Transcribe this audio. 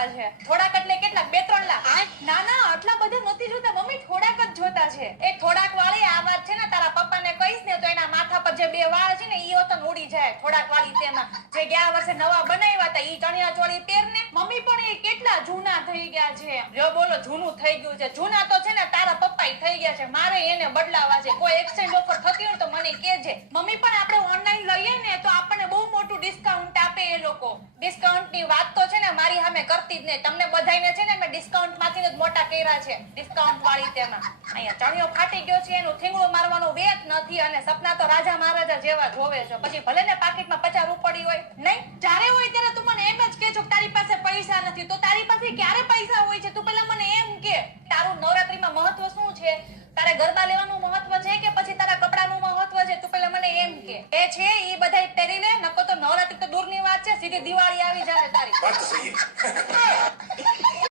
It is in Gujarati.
લેવા છે. થોડાક એટલે કેટલા? 2-3 લાખ? ના ના, આટલા બધા નથી જોતા મમ્મી, થોડાક જ જોતા છે. એ થોડાક વાળી આ વાત છે ને તારા પપ્પાને કહીશ ને તો એના માથા પર જે 2 વાળ છે ને ઈ ઓતન ઉડી જાય. થોડાક વાળી તેમાં જે ગયા વર્ષે નવા બનાવ્યા હતા ઈ ચણિયા ચોળી પહેરને. મમ્મી પણ એ કેટલા જૂના થઈ ગયા છે. જો બોલો જૂનું થઈ ગયું છે. જૂના તો છે ને તારા પપ્પાય થઈ ગયા છે. મારે એને બદલાવા છે. કોઈ એક્સચેન્જ ઓફર થતી હોય તો મને કહેજે. મમ્મી પણ આપણે ઓનલાઈન લઈએ ને તો આપણને બહુ મોટું ડિસ્કાઉન્ટ આપે એ લોકો. ડિસ્કાઉન્ટ ની વાત તો છે ને મારી સામે કરતી જ નહીં. તમને બધાયને છે ને મેં ડિસ્કાઉન્ટ માંથી જ મોટા કર્યા છે. ડિસ્કાઉન્ટ વાળી તેમાં અહીંયા ચણિયો ફાટી ગયો છે એનું થીંગડું મારવાનો વેત નથી અને સપના તો રાજા મહારાજા જેવા જોવે છે. પછી ભલે ને પાકીટમાં 50 રૂપડી હોય નહીં. જ્યારે હોય ત્યારે તું મને એમ જ કહે છો કે તારી પાસે પૈસા નથી. તો તારી પાસે ક્યારે પૈસા હોય છે? તું પેલા મને એમ કે તારું નવરાત્રીમાં મહત્વ શું છે? તારે ગરબા લેવાનું મહત્વ છે કે પછી તારા કપડાનું મહત્વ છે? તું પેલા મને એમ કે એ છે ઈ બધાય પહેરી લે. નકો તો નવરાત્રી તો દૂરની વાત છે. સીધી દિવાળી આવી જાય તારી.